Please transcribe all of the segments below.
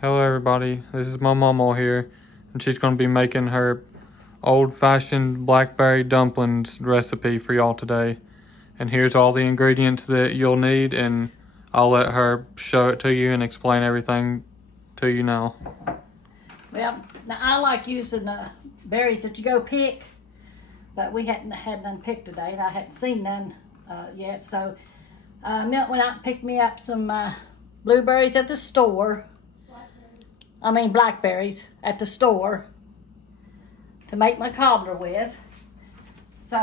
Hello everybody, this is my Mamaw here, and she's going to be making her old-fashioned blackberry dumplings recipe for y'all today. And here's all the ingredients that you'll need, and I'll let her show it to you and explain everything to you now. Well, now I like using berries that you go pick, but we hadn't had none picked today, and I hadn't seen none yet. So Milt went out and picked me up some blueberries at the store. Blackberries at the store to make my cobbler with. So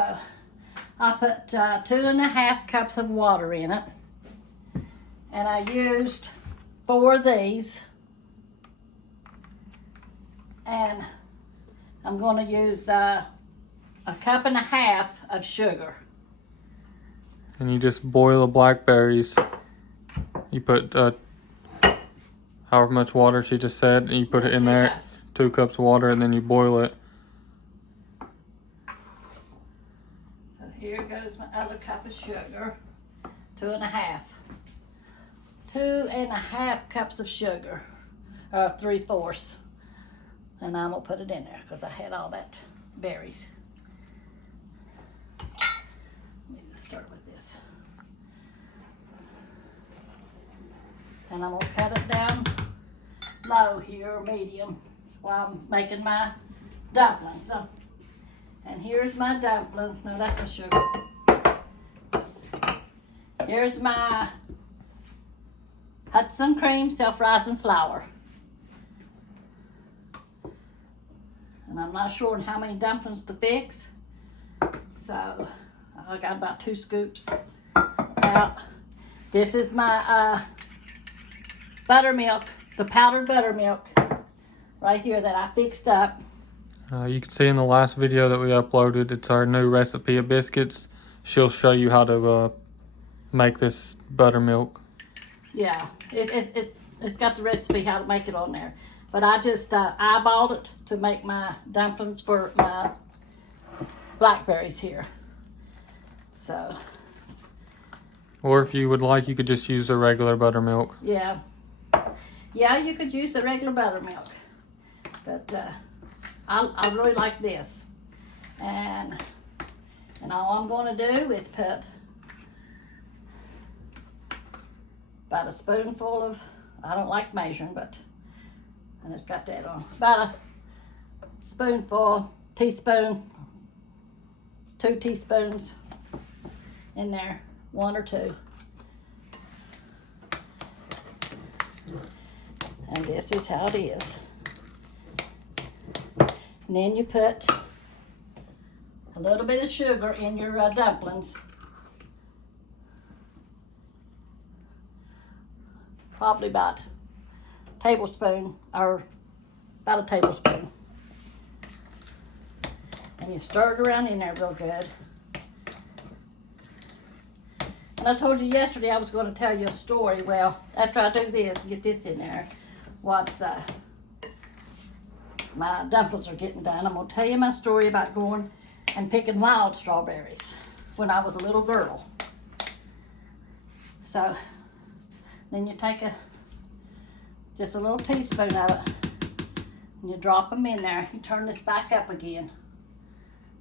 I put 2.5 cups of water in it, and I used 4 of these, and I'm going to use 1.5 cups of sugar. And you just boil the blackberries. You put however much water she just said, and you put it in there, 2 cups of water, and then you boil it. So here goes my other cup of sugar, 2.5. 2.5 cups of sugar, or 3/4. And I'm gonna put it in there because I had all that berries. Let me start with this. And I'm gonna cut it down low here, or medium, while I'm making my dumplings. So, and here's my dumplings. No, that's my sugar. Here's my Hudson cream self-rising flour. And I'm not sure on how many dumplings to fix. So I got about 2 scoops out. This is my buttermilk, the powdered buttermilk right here that I fixed up. You can see in the last video that we uploaded, it's our new recipe of biscuits. She'll show you how to make this buttermilk. Yeah, it's got the recipe how to make it on there. But I just eyeballed it to make my dumplings for my blackberries here. So. Or if you would like, you could just use the regular buttermilk. Yeah. Yeah, you could use the regular buttermilk. But I really like this. And all I'm going to do is put about a spoonful of, I don't like measuring, but, and it's got that on, about a spoonful, teaspoon, 2 teaspoons in there, 1 or 2. And this is how it is. And then you put a little bit of sugar in your dumplings. Probably about a tablespoon, or about a tablespoon. And you stir it around in there real good. And I told you yesterday I was going to tell you a story. Well, after I do this and get this in there, once my dumplings are getting done, I'm going to tell you my story about going and picking wild strawberries when I was a little girl. So, then you take just a little teaspoon of it, and you drop them in there. You turn this back up again.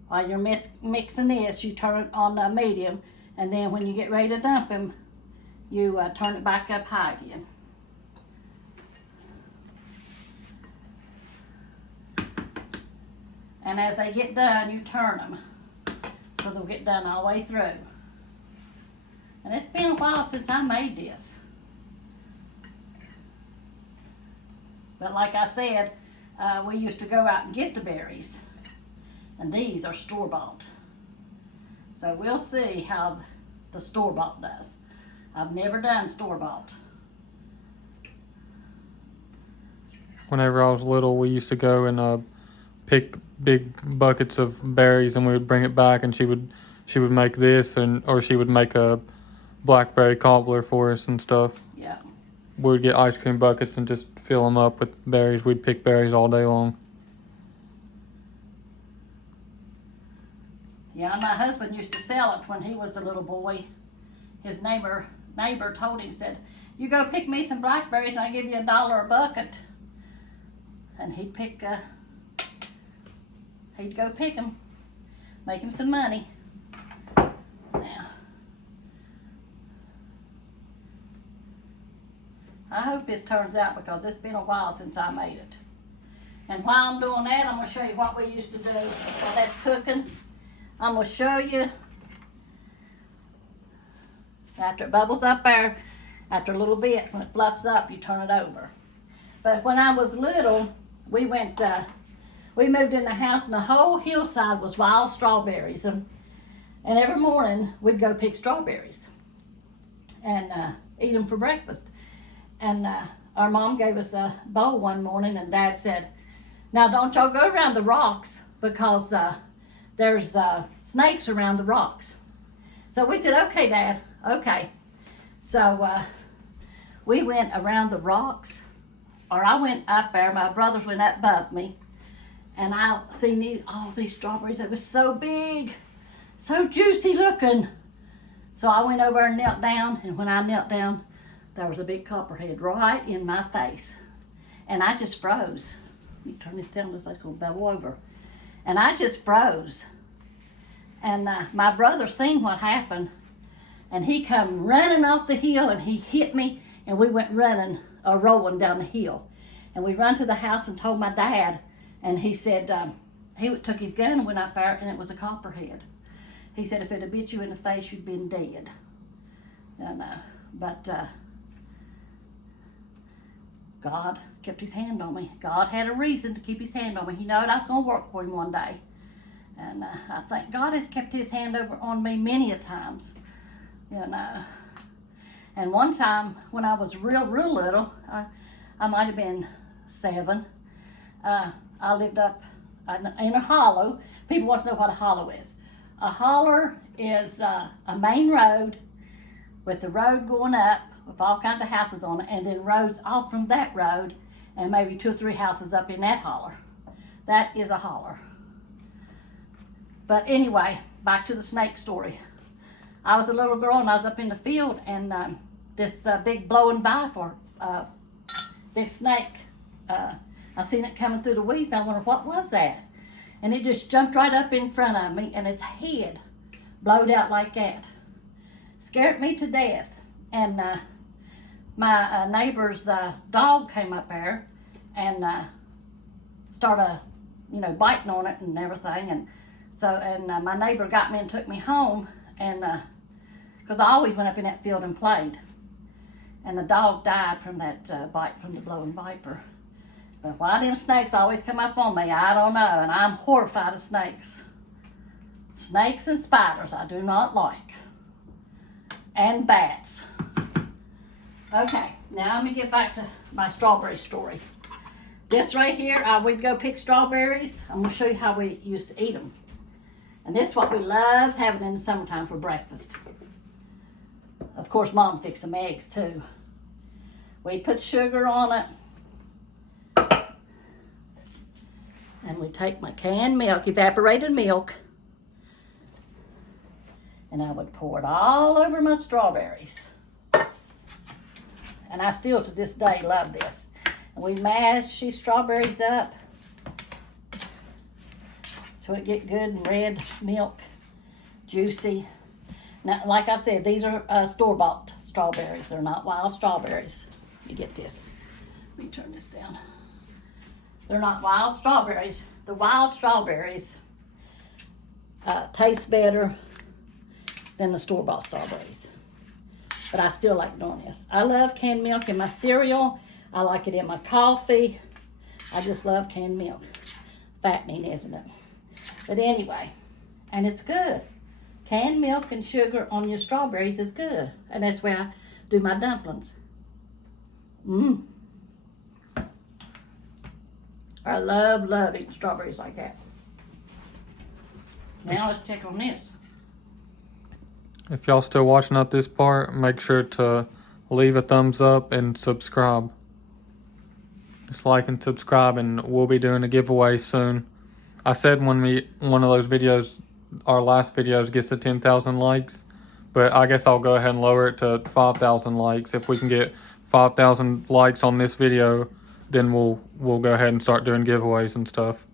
While you're mixing this, you turn it on medium, and then when you get ready to dump them, you turn it back up high again. And as they get done, you turn them so they'll get done all the way through. And it's been a while since I made this. But like I said, we used to go out and get the berries. And these are store-bought. So we'll see how the store-bought does. I've never done store-bought. Whenever I was little, we used to go and pick big buckets of berries, and we would bring it back, and she would make this, or she would make a blackberry cobbler for us and stuff. Yeah. We would get ice cream buckets and just fill them up with berries. We'd pick berries all day long. Yeah, my husband used to sell it when he was a little boy. His neighbor told him, said, you go pick me some blackberries and I give you $1 a bucket. And he'd go pick them, make him some money. Now, I hope this turns out because it's been a while since I made it. And while I'm doing that, I'm going to show you what we used to do while that's cooking. I'm going to show you, after it bubbles up there, after a little bit, when it fluffs up, you turn it over. But when I was little, we moved in the house and the whole hillside was wild strawberries. And every morning, we'd go pick strawberries and eat them for breakfast. And our mom gave us a bowl one morning and Dad said, now don't y'all go around the rocks because there's snakes around the rocks. So we said, okay, Dad, okay. So we went around the rocks, or I went up there, my brothers went up above me, and I seen all these strawberries that was so big, so juicy looking. So I went over and knelt down, and when I knelt down, there was a big copperhead right in my face. And I just froze. Let me turn this down, looks like it's gonna bubble over. And I just froze. And my brother seen what happened, and he come running off the hill and he hit me, and we went running, rolling down the hill. And we run to the house and told my dad, and he said, he took his gun and went up there, and it was a copperhead. He said, if it had bit you in the face, you'd been dead. And, but God kept his hand on me. God had a reason to keep his hand on me. He knew I was going to work for him one day. And I think God has kept his hand over on me many a times. And one time when I was real little, I might have been 7. I lived up in a hollow. People want to know what a hollow is. A holler is a main road with the road going up with all kinds of houses on it, and then roads off from that road and maybe 2 or 3 houses up in that holler. That is a holler. But anyway, back to the snake story. I was a little girl and I was up in the field, and this big blowing viper, big snake, I seen it coming through the weeds. I wondered, what was that? And it just jumped right up in front of me, and its head blowed out like that. Scared me to death. And my neighbor's dog came up there and started, biting on it and everything. And so, my neighbor got me and took me home, and because I always went up in that field and played. And the dog died from that bite from the blowing viper. But why them snakes always come up on me, I don't know, and I'm horrified of snakes. Snakes and spiders I do not like. And bats. Okay, now let me get back to my strawberry story. This right here, we'd go pick strawberries. I'm going to show you how we used to eat them. And this is what we loved having in the summertime for breakfast. Of course, Mom fixed some eggs too. We'd put sugar on it. And we'd take my canned milk, evaporated milk, and I would pour it all over my strawberries. And I still to this day love this. And we mash these strawberries up so it get good and red milk, juicy. Now, like I said, these are store-bought strawberries. They're not wild strawberries. You get this. Let me turn this down. They're not wild strawberries. The wild strawberries taste better than the store-bought strawberries. But I still like doing this. I love canned milk in my cereal. I like it in my coffee. I just love canned milk. Fattening, isn't it? But anyway, and it's good. Canned milk and sugar on your strawberries is good. And that's where I do my dumplings. I love eating strawberries like that. Now let's check on this. If y'all still watching at this part, make sure to leave a thumbs up and subscribe. Just like and subscribe, and we'll be doing a giveaway soon. I said when one of those videos, our last videos, gets to 10,000 likes, but I guess I'll go ahead and lower it to 5,000 likes. If we can get 5,000 likes on this video, then we'll go ahead and start doing giveaways and stuff.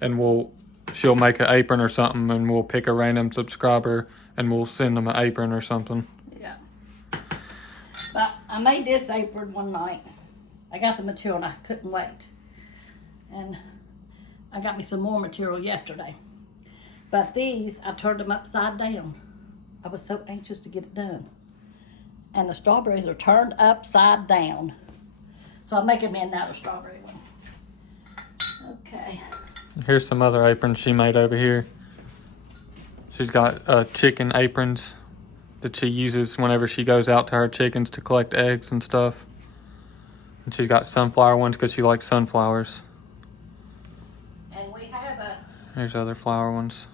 And she'll make an apron or something, and we'll pick a random subscriber and we'll send them an apron or something. Yeah. But I made this apron one night. I got the material and I couldn't wait. And I got me some more material yesterday. But these, I turned them upside down. I was so anxious to get it done. And the strawberries are turned upside down. So I'm making me another strawberry one. Okay. Here's some other aprons she made over here. She's got chicken aprons that she uses whenever she goes out to her chickens to collect eggs and stuff. And she's got sunflower ones because she likes sunflowers. And we have Here's other flower ones.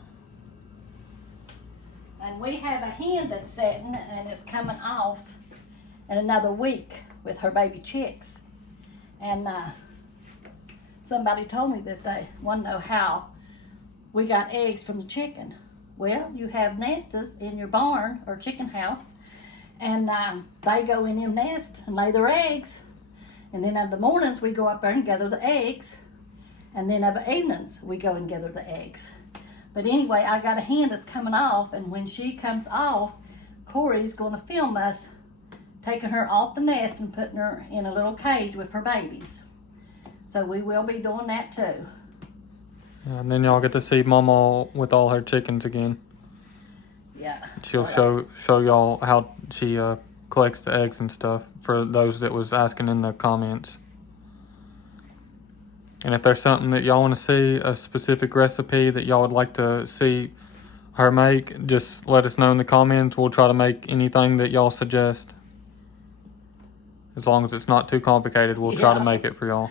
And we have a hen that's setting and it's coming off in another week with her baby chicks. And somebody told me that they want to know how we got eggs from the chicken. Well, you have nests in your barn or chicken house, and they go in them nests and lay their eggs. And then in the mornings we go up there and gather the eggs, and then of the evenings we go and gather the eggs. But anyway, I got a hen that's coming off, and when she comes off, Corey's going to film us taking her off the nest and putting her in a little cage with her babies. So we will be doing that too. And then y'all get to see Mamaw with all her chickens again. Yeah. She'll show y'all how she collects the eggs and stuff for those that was asking in the comments. And if there's something that y'all want to see, a specific recipe that y'all would like to see her make, just let us know in the comments. We'll try to make anything that y'all suggest. As long as it's not too complicated, we'll try to make it for y'all.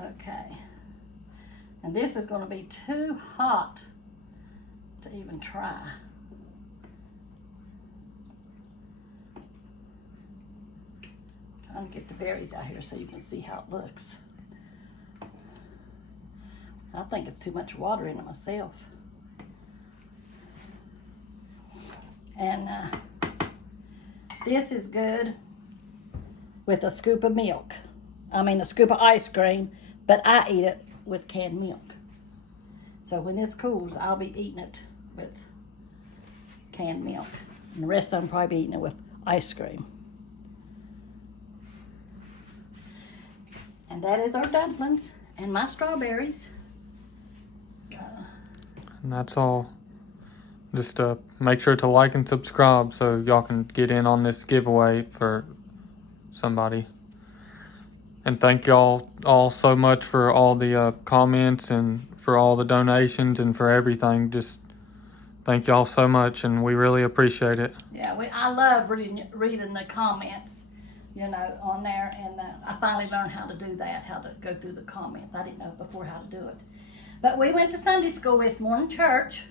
Okay. And this is going to be too hot to even try. Trying to get the berries out here so you can see how it looks. I think it's too much water in it myself. And this is good with a scoop of milk. I mean a scoop of ice cream, but I eat it with canned milk. So when this cools, I'll be eating it with canned milk. And the rest of them probably be eating it with ice cream. And that is our dumplings and my strawberries. And that's all. Just make sure to like and subscribe so y'all can get in on this giveaway for somebody. And thank y'all all so much for all the comments and for all the donations and for everything. Just thank y'all so much, and we really appreciate it. Yeah, I love reading the comments, you know, on there. And I finally learned how to do that, how to go through the comments. I didn't know before how to do it. But we went to Sunday school this morning, church,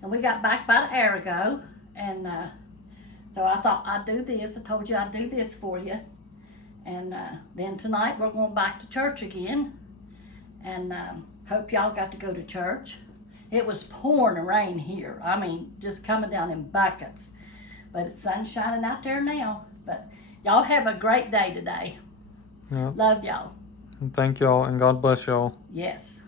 and we got back about an hour ago. And so I thought I'd do this. I told you I'd do this for you. And then tonight we're going back to church again. And hope y'all got to go to church. It was pouring rain here. I mean, just coming down in buckets. But it's sun shining out there now. But y'all have a great day today. Yep. Love y'all. And thank y'all, and God bless y'all. Yes.